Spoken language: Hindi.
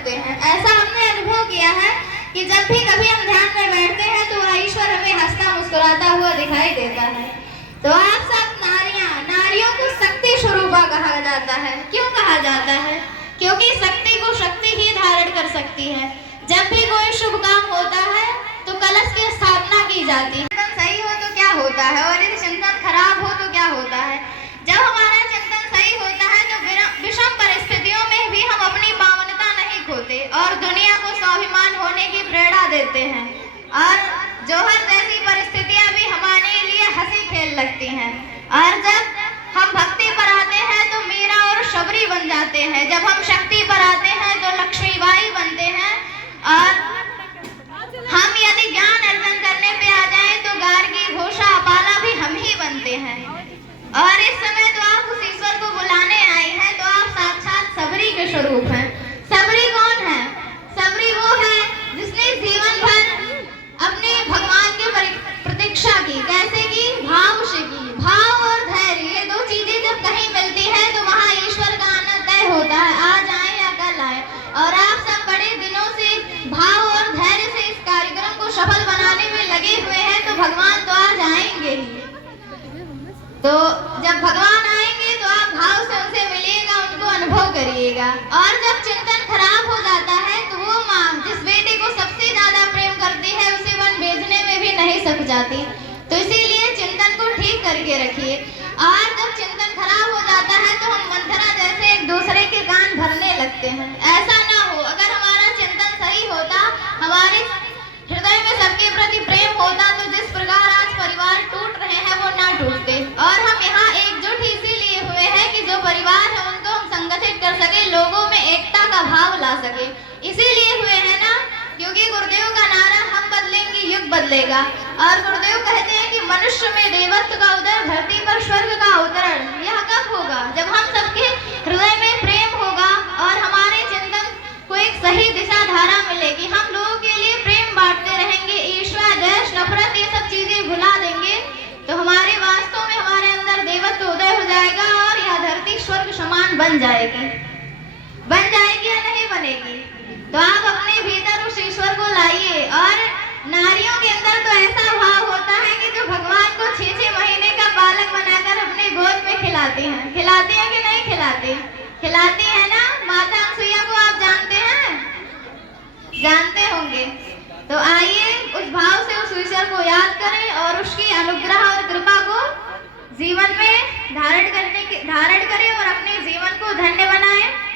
सकते हैं। ऐसा हमने अनुभव किया है कि जब भी कभी हम ध्यान में बैठते हैं तो वह ईश्वर हमें हंसता मुस्कुराता हुआ दिखाई देता है। तो आप सब नारियों को शक्ति स्वरूपा कहा जाता है। क्यों कहा जाता है? क्योंकि शक्ति को शक्ति ही धारण कर सकती है। जब भी कोई शुभ काम होता है तो कलश की स्थापना की जाती है। चिंतन सही हो तो क्या होता है और यदि चिंतन खराब हो तो क्या होता है? जब हमारा चिंतन सही होता है तो विषम परिस्थितियों में भी हम अपनी पावनता नहीं खोते और दुनिया को स्वाभिमान होने की प्रेरणा देते हैं। और जौहर जैसी परिस्थितियां भी हमारे लिए हंसी खेल लगती हैं। और जब हम भक्ति पर आते हैं तो मीरा और शबरी बन जाते हैं। जब हम शक्ति पर आते हैं तो लक्ष्मीबाई बनते हैं। और हम यदि ज्ञान अर्जन करने पे आ जाएं तो गार्गी, घोषा, अपाला भी हम ही बनते हैं। और इस समय तो आप उस ईश्वर को बुलाने आए हैं तो आप साक्षात सबरी के स्वरूप हैं। सबरी कौन है? सबरी वो है जिसने जीवन भर अपने भगवान की प्रतीक्षा की। कैसे की? भाव से की। भाव और धैर्य, ये दो चीजें जब कहीं मिलती है तो वहाँ ईश्वर का आना तय होता है, आज आए या कल आए। और आप सब बड़े दिनों से भाव और धैर्य से इस कार्यक्रम को सफल बनाने में लगे हुए हैं तो भगवान तो आज आएंगे ही। तो जब भगवान आएंगे तो आप भाव से उनसे मिलिएगा, उनको अनुभव करिएगा। और जब चिंतन खराब हो जाता है तो वो माँ जिस बेटे को सबसे ज्यादा प्रेम करती है उसे वन भेजने में भी नहीं सक जाती। तो इसीलिए चिंतन को ठीक करके रखिए। और जब चिंतन खराब हो जाता है तो हम मंथरा जैसे एक दूसरे के कान भरने लगते हैं। ऐसा ना हो। अगर हमारा चिंतन सही होता, हमारे हृदय में सबके प्रति प्रेम होता तो जिस प्रकार आज परिवार टूट रहे हैं वो ना टूटते। और हम यहाँ एकजुट इसीलिए हुए हैं कि जो परिवार है उनको हम संगठित कर सके, लोगों में एकता का भाव ला सके। इसीलिए हुए हैं ना, क्योंकि गुरुदेव का नारा हम बदलेंगे युग बदलेगा। और गुरुदेव कहते हैं कि मनुष्य में देवत्व का उदय, धरती पर स्वर्ग का अवतरण। यह कब होगा? जब हम सबके हृदय में प्रेम होगा और हमारे चिंतन को एक सही दिशा धारा मिलेगी। हम लोगों के लिए प्रेम बांटते रहेंगे, ईर्ष्या, द्वेष, नफरत ये सब चीजें भुला देंगे तो हमारे वास्तव में हमारे अंदर देवत्व उदय हो जाएगा और यह धरती स्वर्ग समान बन जाएगी। बन जाएगी या नहीं बनेगी? तो आप अपने भीतर उस ईश्वर को लाइए। और नारियों के अंदर तो ऐसा भाव होता है कि जो भगवान को 6-6 महीने का बालक बनाकर अपने गोद में खिलाती हैं। खिलाती हैं कि नहीं खिलाती? खिलाती है ना। माता अनसुईया को आप जानते हैं? जानते होंगे। तो आइए उस भाव से उस ईश्वर को याद करें और उसकी अनुग्रह और कृपा को जीवन में धारण करें और अपने जीवन को धन्य बनाएं।